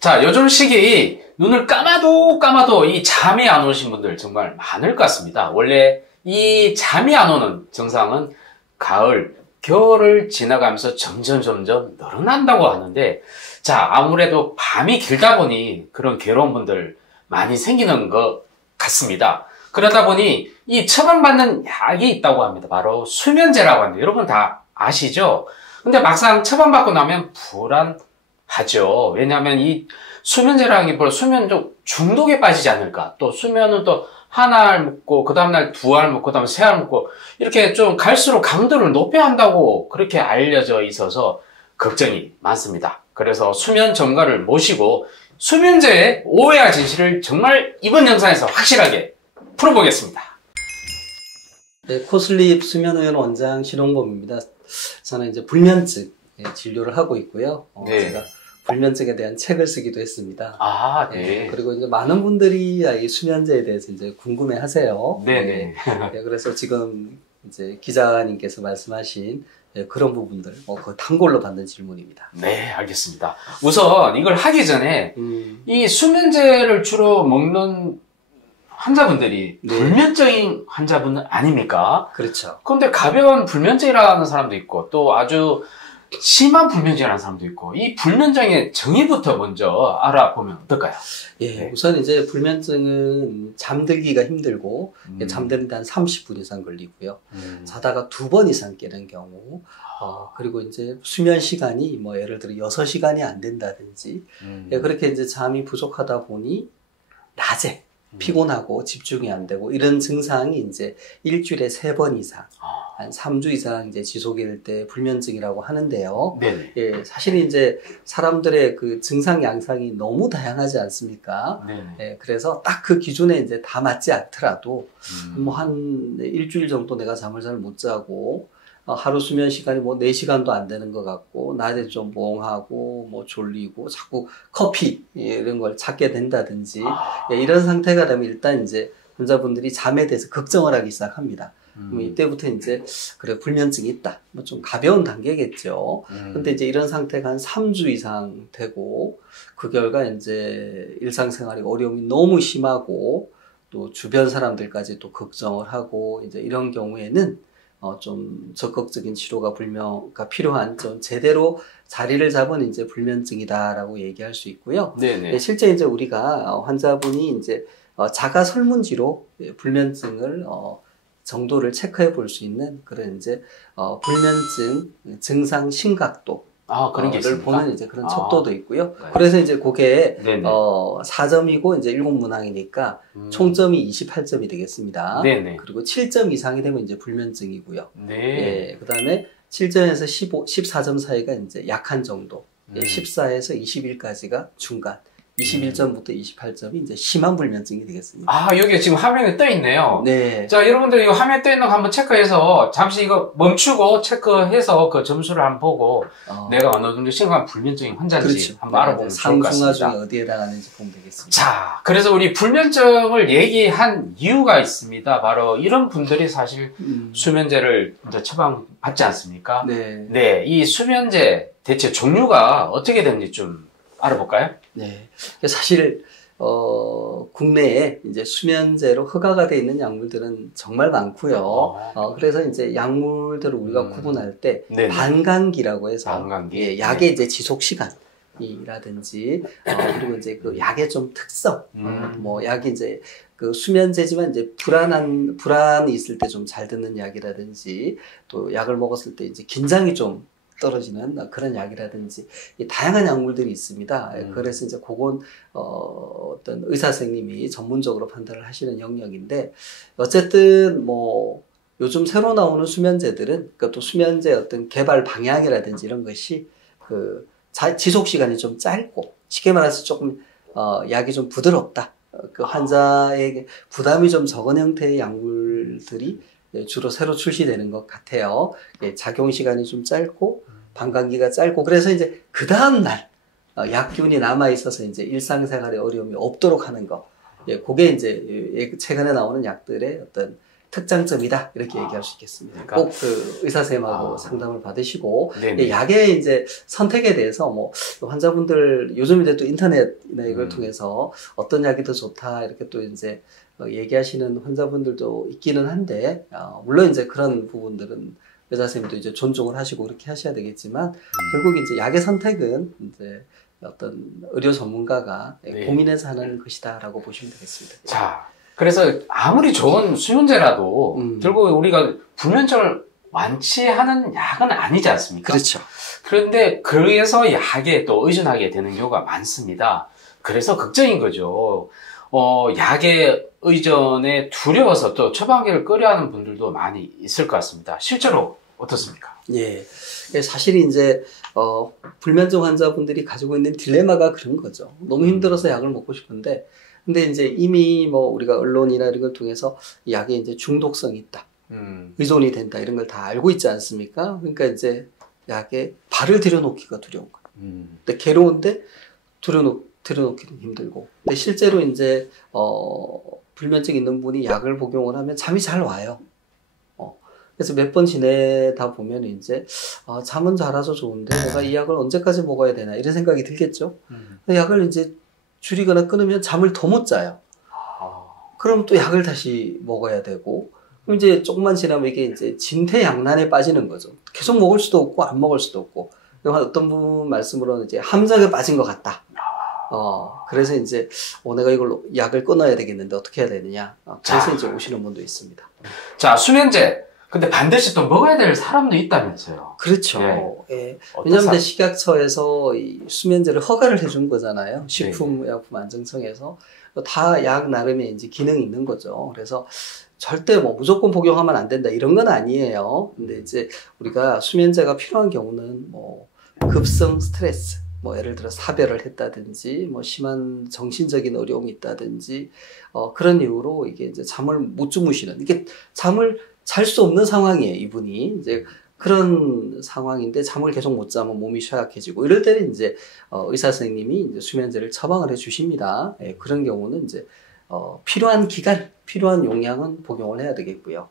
자, 요즘 시기 눈을 감아도 이 잠이 안 오신 분들 정말 많을 것 같습니다. 원래 이 잠이 안 오는 증상은 가을, 겨울을 지나가면서 점점 늘어난다고 하는데, 자, 아무래도 밤이 길다 보니 그런 괴로운 분들 많이 생기는 것 같습니다. 그러다 보니 이 처방받는 약이 있다고 합니다. 바로 수면제라고 합니다. 여러분 다 아시죠? 근데 막상 처방받고 나면 불안하죠. 왜냐하면 이 수면제라기보다 수면 좀 중독에 빠지지 않을까. 또 수면은 또 한 알 먹고 그 다음날 두 알 먹고 그 다음에 세 알 먹고 이렇게 좀 갈수록 강도를 높여야 한다고 그렇게 알려져 있어서 걱정이 많습니다. 그래서 수면 전문가를 모시고 수면제의 오해와 진실을 정말 이번 영상에서 확실하게 풀어보겠습니다. 네, 코슬립 수면의원 원장 신홍범입니다. 저는 이제 불면증 진료를 하고 있고요. 네. 제가 불면증에 대한 책을 쓰기도 했습니다. 아, 네. 그리고 이제 많은 분들이 이 수면제에 대해서 이제 궁금해 하세요. 네네. 네, 그래서 지금 이제 기자님께서 말씀하신 그런 부분들, 그 단골로 받는 질문입니다. 네, 알겠습니다. 우선 이걸 하기 전에 이 수면제를 주로 먹는 환자분들이 네. 불면증인 환자분 아닙니까? 그렇죠. 그런데 가벼운 불면증이라는 사람도 있고 또 아주 심한 불면증이라는 사람도 있고 이 불면증의 정의부터 먼저 알아보면 어떨까요? 예, 네. 우선 이제 불면증은 잠들기가 힘들고 잠드는데 한 30분 이상 걸리고요. 자다가 2번 이상 깨는 경우, 그리고 이제 수면 시간이 뭐 예를 들어 6시간이 안 된다든지, 그렇게 이제 잠이 부족하다 보니 낮에 피곤하고 집중이 안 되고 이런 증상이 이제 일주일에 3번 이상, 한 3주 이상 이제 지속일 때 불면증이라고 하는데요. 네네. 예, 사실 이제 사람들의 그 증상 양상이 너무 다양하지 않습니까? 네네. 예, 그래서 딱 그 기준에 이제 다 맞지 않더라도 뭐 한 일주일 정도 내가 잠을 잘 못 자고 하루 수면 시간이 뭐 4시간도 안 되는 것 같고 낮에 좀 멍하고 뭐 졸리고 자꾸 커피 이런 걸 찾게 된다든지 이런 상태가 되면 일단 이제 환자분들이 잠에 대해서 걱정을 하기 시작합니다. 이때부터 이제 그래 불면증이 있다. 뭐 좀 가벼운 단계겠죠. 근데 이제 이런 상태가 한 3주 이상 되고 그 결과 이제 일상생활에 어려움이 너무 심하고 또 주변 사람들까지 또 걱정을 하고 이제 이런 경우에는 좀 적극적인 치료가 필요한 좀 제대로 자리를 잡은 이제 불면증이다라고 얘기할 수 있고요. 네네. 네, 실제 이제 우리가 환자분이 이제 자가 설문지로 불면증을 정도를 체크해 볼 수 있는 그런 이제 불면증 증상 심각도 그런 게 있습니까? 보는 이제 그런 척도도 있고요. 그래서 이제 그게 네네. 4점이고 이제 7문항이니까 총점이 28점이 되겠습니다. 네네. 그리고 7점 이상이 되면 이제 불면증이고요. 네. 예, 그다음에 7점에서 14점 사이가 이제 약한 정도. 14에서 21까지가 중간. 21점부터 28점이 이제 심한 불면증이 되겠습니다. 여기 지금 화면에 떠 있네요. 네. 자, 여러분들 이거 화면에 떠 있는 거 한번 체크해서 잠시 이거 멈추고 체크해서 그 점수를 한번 보고 내가 어느 정도 심각한 불면증인 환자인지 그렇죠. 한번 알아보면 좋을 것 상중하 중에 같습니다. 어디에 해당하는지 보면 되겠습니다. 자, 그래서 우리 불면증을 얘기한 이유가 있습니다. 바로 이런 분들이 사실 수면제를 이제 처방받지 않습니까? 네. 네, 이 수면제 대체 종류가 어떻게 되는지 좀 알아볼까요? 네. 사실, 국내에 이제 수면제로 허가가 되어 있는 약물들은 정말 많고요. 그래서 이제 약물들을 우리가 구분할 때 네네. 반감기라고 해서 반감기. 예, 약의 이제 지속 시간이라든지 그리고 이제 그 약의 좀 특성, 뭐 약이 이제 그 수면제지만 이제 불안이 있을 때 좀 잘 듣는 약이라든지 또 약을 먹었을 때 이제 긴장이 좀 떨어지는 그런 약이라든지 다양한 약물들이 있습니다. 그래서 이제 그건 어떤 의사 선생님이 전문적으로 판단을 하시는 영역인데 어쨌든 뭐 요즘 새로 나오는 수면제들은 그것도 수면제 어떤 개발 방향이라든지 이런 것이 그 지속 시간이 좀 짧고 쉽게 말해서 조금 약이 좀 부드럽다. 그 환자에게 부담이 좀 적은 형태의 약물들이 주로 새로 출시되는 것 같아요. 작용 시간이 좀 짧고 반감기가 짧고 그래서 이제 그 다음 날 약균이 남아 있어서 이제 일상생활에 어려움이 없도록 하는 거. 그게 이제 최근에 나오는 약들의 어떤 특장점이다 이렇게 얘기할 수 있겠습니다. 그러니까, 꼭 그 의사 선생님하고 상담을 받으시고 네네. 약의 이제 선택에 대해서 뭐 환자분들 요즘 이제 또 인터넷이나 이걸 통해서 어떤 약이 더 좋다 이렇게 또 이제 얘기하시는 환자분들도 있기는 한데 물론 이제 그런 부분들은 의사 선생님도 이제 존중을 하시고 그렇게 하셔야 되겠지만 결국 이제 약의 선택은 이제 어떤 의료 전문가가 네. 고민해서 하는 것이다라고 보시면 되겠습니다. 자, 그래서 아무리 좋은 수면제라도 결국 우리가 불면증을 완치하는 약은 아니지 않습니까? 그렇죠. 그런데 그래서 약에 또 의존하게 되는 경우가 많습니다. 그래서 걱정인 거죠. 약의 의존에 두려워서 또 처방기를 꺼려하는 분들도 많이 있을 것 같습니다. 실제로 어떻습니까? 예. 사실 이제 불면증 환자분들이 가지고 있는 딜레마가 그런 거죠. 너무 힘들어서 약을 먹고 싶은데, 근데 이제 이미 뭐 우리가 언론이나 이런 걸 통해서 약에 이제 중독성이 있다, 의존이 된다 이런 걸 다 알고 있지 않습니까? 그러니까 이제 약에 발을 들여놓기가 두려운 거예요. 근데 괴로운데 들여놓기는 힘들고. 근데 실제로 이제 불면증 있는 분이 약을 복용을 하면 잠이 잘 와요. 그래서 몇 번 지내다 보면 이제 잠은 잘 와서 좋은데 내가 이 약을 언제까지 먹어야 되나 이런 생각이 들겠죠. 약을 이제 줄이거나 끊으면 잠을 더 못 자요. 그럼 또 약을 다시 먹어야 되고, 그럼 이제 조금만 지나면 이게 이제 진퇴양난에 빠지는 거죠. 계속 먹을 수도 없고 안 먹을 수도 없고. 어떤 분 말씀으로는 이제 함정에 빠진 것 같다. 그래서 이제 내가 이걸로 약을 끊어야 되겠는데 어떻게 해야 되느냐. 그래서 이제 오시는 분도 있습니다. 자, 수면제. 근데 반드시 또 먹어야 될 사람도 있다면서요. 그렇죠. 예. 왜냐하면 식약처에서 이 수면제를 허가를 해준 거잖아요. 식품의약품안정청에서 다 약 나름의 이제 기능이 있는 거죠. 그래서 절대 뭐 무조건 복용하면 안 된다 이런 건 아니에요. 근데 이제 우리가 수면제가 필요한 경우는 뭐 급성 스트레스, 뭐 예를 들어 사별을 했다든지, 뭐 심한 정신적인 어려움이 있다든지, 그런 이유로 이게 이제 잠을 못 주무시는, 이게 잠을 잘 수 없는 상황이에요, 이분이. 이제 그런 상황인데 잠을 계속 못 자면 몸이 쇠약해지고 이럴 때는 이제 의사 선생님이 이제 수면제를 처방을 해 주십니다. 예, 그런 경우는 이제 필요한 기간, 필요한 용량은 복용을 해야 되겠고요.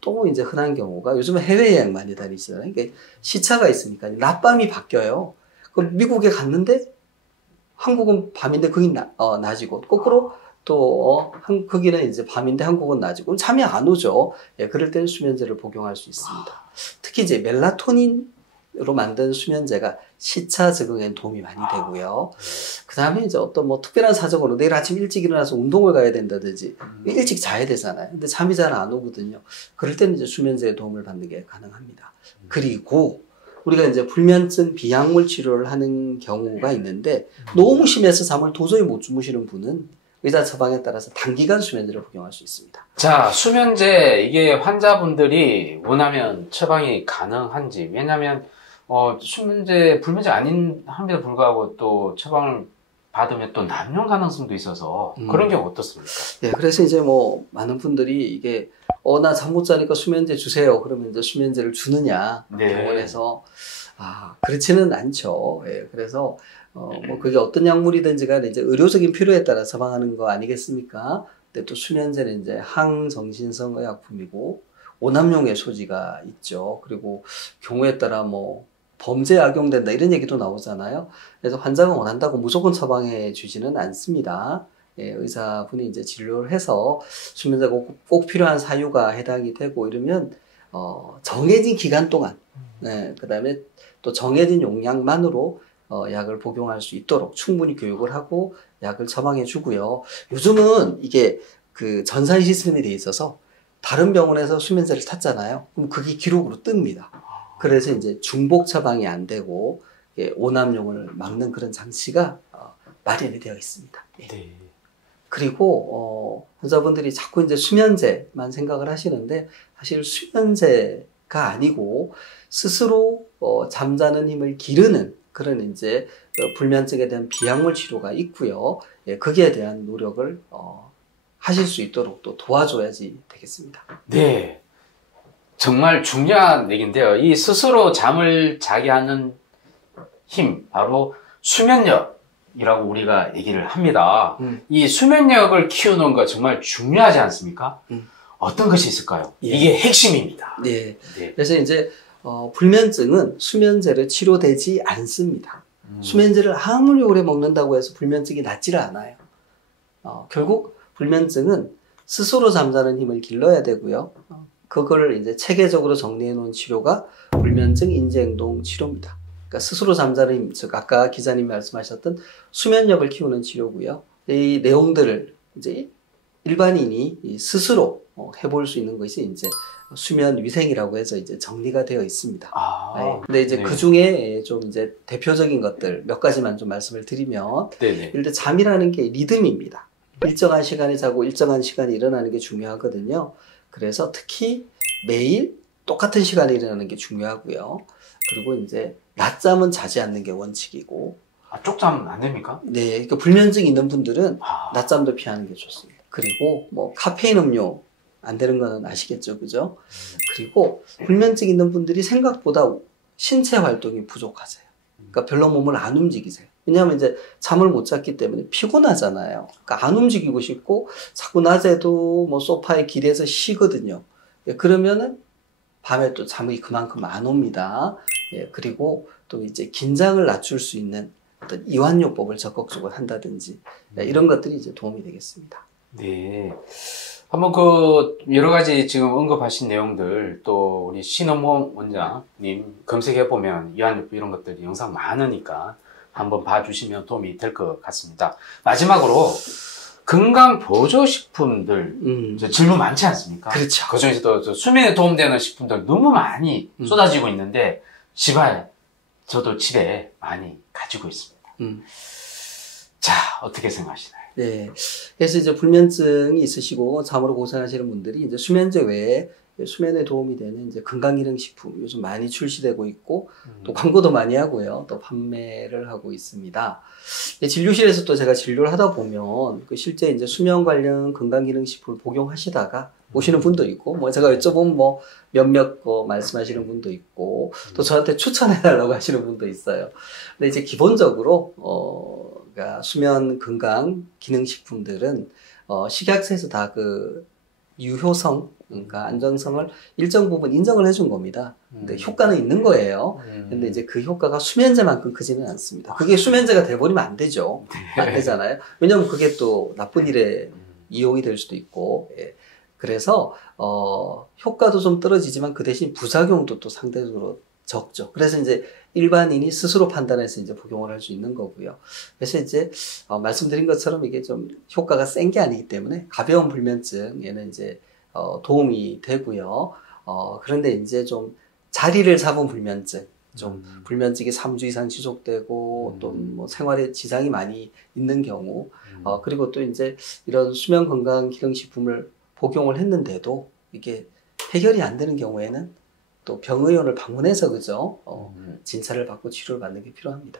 또 이제 흔한 경우가 요즘은 해외여행 많이 다니시잖아요. 이게 시차가 있으니까 낮밤이 바뀌어요. 그럼 미국에 갔는데 한국은 밤인데 거긴 낮이고 거꾸로 또 거기는 이제 밤인데 한국은 낮이고 그럼 잠이 안 오죠. 예, 그럴 때는 수면제를 복용할 수 있습니다. 특히 이제 멜라토닌으로 만든 수면제가 시차 적응에 도움이 많이 되고요. 그 다음에 이제 어떤 뭐 특별한 사정으로 내일 아침 일찍 일어나서 운동을 가야 된다든지 일찍 자야 되잖아요. 근데 잠이 잘 안 오거든요. 그럴 때는 이제 수면제의 도움을 받는 게 가능합니다. 그리고 우리가 이제 불면증 비약물 치료를 하는 경우가 있는데 너무 심해서 잠을 도저히 못 주무시는 분은 의사 처방에 따라서 단기간 수면제를 복용할 수 있습니다. 자, 수면제 이게 환자분들이 원하면 처방이 가능한지, 왜냐하면 수면제 불면제 아닌 함에도 불구하고 또 처방을 받으면 또 남용 가능성도 있어서 그런 경우 어떻습니까? 네, 그래서 이제 뭐 많은 분들이 이게 나 잠 못 자니까 수면제 주세요. 그러면 이제 수면제를 주느냐 병원에서 그렇지는 않죠. 예, 그래서 뭐 그게 어떤 약물이든지 간에 이제 의료적인 필요에 따라 처방하는 거 아니겠습니까? 근데 또 수면제는 이제 항정신성 의약품이고 오남용의 소지가 있죠. 그리고 경우에 따라 뭐 범죄에 악용된다 이런 얘기도 나오잖아요. 그래서 환자가 원한다고 무조건 처방해 주지는 않습니다. 예, 의사분이 이제 진료를 해서 수면제가 꼭 필요한 사유가 해당이 되고 이러면 정해진 기간 동안, 그 다음에 또 정해진 용량만으로 약을 복용할 수 있도록 충분히 교육을 하고 약을 처방해 주고요. 요즘은 이게 그 전산 시스템이 돼 있어서 다른 병원에서 수면제를 탔잖아요. 그럼 그게 기록으로 뜹니다. 그래서 이제 중복 처방이 안 되고 오남용을 막는 그런 장치가 마련이 되어 있습니다. 네. 그리고 환자분들이 자꾸 이제 수면제만 생각을 하시는데 사실 수면제가 아니고 스스로 잠자는 힘을 기르는 그런 이제 불면증에 대한 비약물 치료가 있고요. 예, 거기에 대한 노력을 하실 수 있도록 또 도와줘야지 되겠습니다. 네. 정말 중요한 얘기인데요. 이 스스로 잠을 자게 하는 힘, 바로 수면력이라고 우리가 얘기를 합니다. 이 수면력을 키우는 거 정말 중요하지 않습니까? 어떤 것이 있을까요? 예. 이게 핵심입니다. 네. 네. 그래서 이제 불면증은 수면제로 치료되지 않습니다. 수면제를 아무리 오래 먹는다고 해서 불면증이 낫지를 않아요. 결국 불면증은 스스로 잠자는 힘을 길러야 되고요. 그걸 이제 체계적으로 정리해 놓은 치료가 불면증 인지행동 치료입니다. 그러니까 스스로 잠자는 힘, 즉 아까 기자님 말씀하셨던 수면력을 키우는 치료고요. 이 내용들을 이제 일반인이 스스로 해볼 수 있는 것이 이제 수면 위생이라고 해서 이제 정리가 되어 있습니다. 네. 근데 이제 네. 그 중에 좀 이제 대표적인 것들 몇 가지만 좀 말씀을 드리면, 네네. 일단 잠이라는 게 리듬입니다. 일정한 시간에 자고 일정한 시간에 일어나는 게 중요하거든요. 그래서 특히 매일 똑같은 시간에 일어나는 게 중요하고요. 그리고 이제 낮잠은 자지 않는 게 원칙이고. 쪽잠 안 됩니까? 네, 그러니까 불면증 있는 분들은 아. 낮잠도 피하는 게 좋습니다. 그리고 뭐 카페인 음료 안 되는 거는 아시겠죠, 그죠? 그리고 불면증 있는 분들이 생각보다 신체 활동이 부족하세요. 그러니까 별로 몸을 안 움직이세요. 왜냐하면 이제 잠을 못 잤기 때문에 피곤하잖아요. 그러니까 안 움직이고 싶고 자꾸 낮에도 뭐 소파에 기대서 쉬거든요. 예, 그러면은 밤에 또 잠이 그만큼 안 옵니다. 예, 그리고 또 이제 긴장을 낮출 수 있는 어떤 이완요법을 적극적으로 한다든지, 예, 이런 것들이 이제 도움이 되겠습니다. 네. 한번 그 여러 가지 지금 언급하신 내용들 또 우리 신원모 원장님 검색해 보면 이완요법 이런 것들이 영상 많으니까 한번 봐주시면 도움이 될 것 같습니다. 마지막으로 건강 보조식품들 질문 많지 않습니까? 그렇죠. 그 중에서도 수면에 도움되는 식품들 너무 많이 쏟아지고 있는데 저도 집에 많이 가지고 있습니다. 자, 어떻게 생각하시나요? 네. 그래서 이제 불면증이 있으시고 잠으로 고생하시는 분들이 이제 수면제 외에 수면에 도움이 되는 이제 건강기능식품 요즘 많이 출시되고 있고, 또 광고도 많이 하고요. 또 판매를 하고 있습니다. 진료실에서 또 제가 진료를 하다 보면 실제 이제 수면 관련 건강기능식품을 복용하시다가 오시는 분도 있고, 뭐 제가 여쭤보면 뭐 몇몇 거 말씀하시는 분도 있고, 또 저한테 추천해달라고 하시는 분도 있어요. 근데 이제 기본적으로 그러니까 수면 건강 기능식품들은 식약처에서 다 그 유효성, 그러니까 안전성을 일정 부분 인정을 해준 겁니다. 근데 효과는 있는 거예요. 근데 이제 그 효과가 수면제만큼 크지는 않습니다. 그게 수면제가 돼버리면 안 되죠. 안 되잖아요. 왜냐면 그게 또 나쁜 일에 이용이 될 수도 있고. 예. 그래서 효과도 좀 떨어지지만 그 대신 부작용도 또 상대적으로 적죠. 그래서 이제 일반인이 스스로 판단해서 이제 복용을 할 수 있는 거고요. 그래서 이제 말씀드린 것처럼 이게 좀 효과가 센 게 아니기 때문에 가벼운 불면증에는 이제 도움이 되고요. 그런데 이제 좀 자리를 잡은 불면증, 좀 불면증이 3주 이상 지속되고 또 뭐 생활에 지장이 많이 있는 경우, 그리고 또 이제 이런 수면 건강 기능식품을 복용을 했는데도 이게 해결이 안 되는 경우에는 또 병의원을 방문해서 그죠? 진찰을 받고 치료를 받는 게 필요합니다.